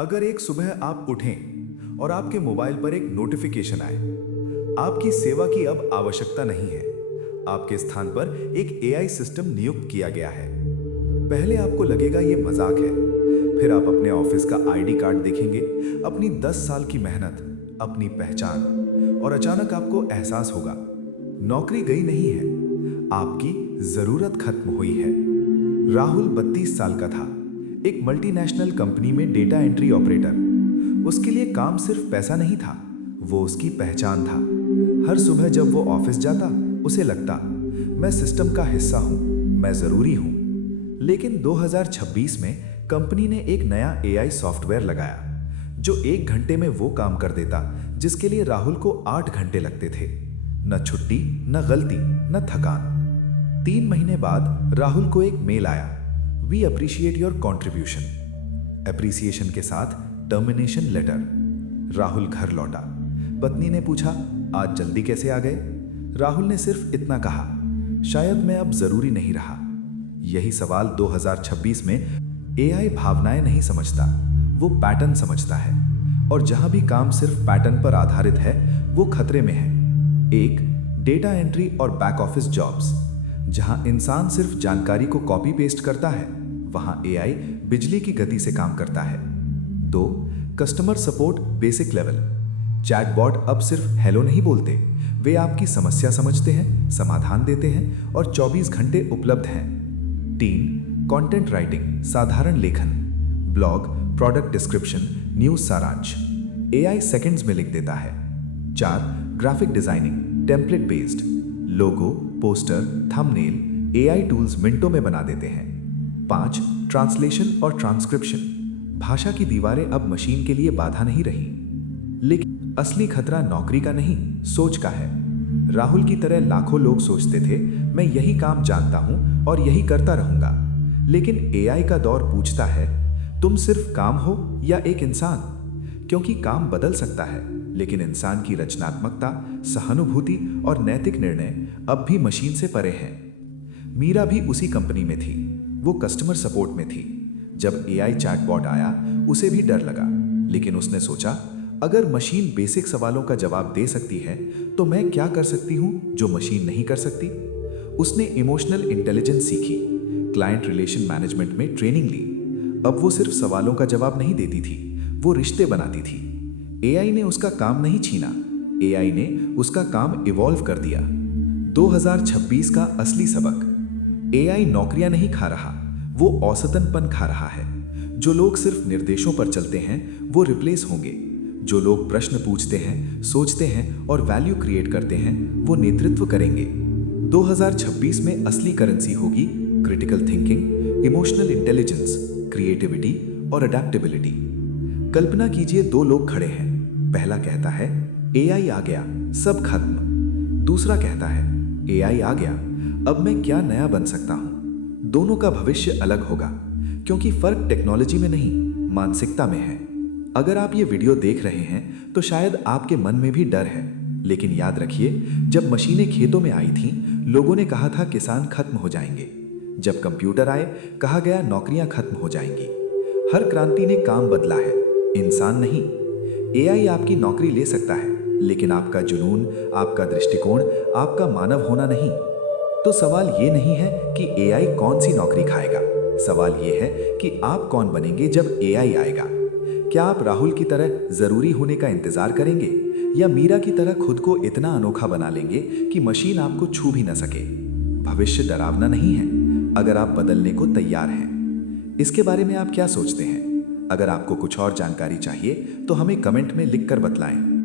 अगर एक सुबह आप उठें और आपके मोबाइल पर एक नोटिफिकेशन आए, आपकी सेवा की अब आवश्यकता नहीं है, आपके स्थान पर एक एआई सिस्टम नियुक्त किया गया है। पहले आपको लगेगा ये मजाक है, फिर आप अपने ऑफिस का आईडी कार्ड देखेंगे, अपनी 10 साल की मेहनत, अपनी पहचान, और अचानक आपको एहसास होगा नौकरी गई नहीं है, आपकी जरूरत खत्म हुई है। राहुल 32 साल का था, एक मल्टीनेशनल कंपनी में डेटा एंट्री ऑपरेटर। उसके लिए काम सिर्फ पैसा नहीं था, वो उसकी पहचान था। हर सुबह जब वो ऑफिस जाता, उसे लगता, मैं सिस्टम का हिस्सा हूं, मैं जरूरी हूं। लेकिन 2026 में कंपनी ने एक नया एआई सॉफ्टवेयर लगाया जो 1 घंटे में वो काम कर देता जिसके लिए राहुल को 8 घंटे लगते थे। न छुट्टी, न गलती, न थकान। 3 महीने बाद राहुल को एक मेल आया, we appreciate your contribution. Appreciation के साथ टर्मिनेशन लेटर। राहुल घर लौटा। पत्नी ने पूछा, आज जल्दी कैसे आ गए? राहुल ने सिर्फ इतना कहा, शायद मैं अब जरूरी नहीं रहा। यही सवाल 2026 में एआई भावनाएं नहीं समझता, वो पैटर्न समझता है। और जहां भी काम सिर्फ पैटर्न पर आधारित है, वो खतरे में है। एक, डेटा एंट्री और बैक ऑफिस जॉब्स। जहां इंसान सिर्फ जानकारी को कॉपी पेस्ट करता है, वहां एआई बिजली की गति से काम करता है। 2, customer support basic level. Chatbot अब सिर्फ हेलो नहीं बोलते, वे आपकी समस्या समझते हैं, समाधान देते हैं और 24 घंटे उपलब्ध हैं। 3, कंटेंट राइटिंग, साधारण लेखन, ब्लॉग, प्रोडक्ट डिस्क्रिप्शन, न्यूज सारांश। एआई सेकंड्स में लिख देता है। 4, ग्राफिक डिजाइनिंग, टेम्पलेट बेस्ड, लोगो, पोस्टर, थंबनेल एआई टूल्स मिनटों में बना देते हैं। 5, ट्रांसलेशन और ट्रांसक्रिप्शन। भाषा की दीवारें अब मशीन के लिए बाधा नहीं रही। लेकिन असली खतरा नौकरी का नहीं, सोच का है। राहुल की तरह लाखों लोग सोचते थे, मैं यही काम जानता हूं और यही करता रहूंगा। लेकिन एआई का दौर पूछता है, तुम सिर्फ काम हो या एक इंसान? क्योंकि काम बदल सकता है, लेकिन इंसान की रचनात्मकता, सहानुभूति और नैतिक निर्णय अब भी मशीन से परे हैं। मीरा भी उसी कंपनी में थी, वो कस्टमर सपोर्ट में थी। जब एआई चैटबॉट आया, उसे भी डर लगा, लेकिन उसने सोचा, अगर मशीन बेसिक सवालों का जवाब दे सकती है, तो मैं क्या कर सकती हूं जो मशीन नहीं कर सकती? उसने इमोशनल इंटेलिजेंस सीखी, क्लाइंट रिलेशन मैनेजमेंट में ट्रेनिंग ली। अब वो सिर्फ सवालों का जवाब नहीं देती थी, वो रिश्ते बनाती थी। एआई ने उसका काम नहीं छीना, एआई ने उसका काम इवॉल्व कर दिया। 2026 का असली सबक, एआई नौकरियां नहीं खा रहा, वो औसतनपन खा रहा है। जो लोग सिर्फ निर्देशों पर चलते हैं, वो रिप्लेस होंगे। जो लोग प्रश्न पूछते हैं, सोचते हैं और वैल्यू क्रिएट करते हैं, वो नेतृत्व करेंगे। 2026 में असली करेंसी होगी critical thinking, emotional intelligence, creativity और अडेप्टेबिलिटी। कल्पना कीजिए, 2 लोग खड़े हैं। पहला कहता है, एआई आ गया, सब खत्म। दूसरा कहता है, एआई आ गया, अब मैं क्या नया बन सकता हूं? दोनों का भविष्य अलग होगा, क्योंकि फर्क टेक्नोलॉजी में नहीं, मानसिकता में है। अगर आप ये वीडियो देख रहे हैं, तो शायद आपके मन में भी डर है। लेकिन याद रखिए, जब मशीनें खेतों में आई थीं, लोगों ने कहा था किसान खत्म हो जाएंगे। जब कंप्यूटर आए, कहा गया नौकरियां खत्म हो जाएंगी। हर क्रांति ने काम बदला है, इंसान नहीं। एआई आपकी नौकरी ले सकता है, लेकिन आपका जुनून, आपका दृष्टिकोण, आपका मानव होना नहीं। तो सवाल ये नहीं है कि एआई कौन सी नौकरी खाएगा, सवाल ये है कि आप कौन बनेंगे जब एआई आएगा। क्या आप राहुल की तरह जरूरी होने का इंतजार करेंगे, या मीरा की तरह खुद को इतना अनोखा बना लेंगे कि मशीन आपको छू भी न सके? भविष्य डरावना नहीं है, अगर आप बदलने को तैयार हैं। इसके बारे में आप क्या सोचते हैं? अगर आपको कुछ और जानकारी चाहिए, तो हमें कमेंट में लिखकर बतलाएं।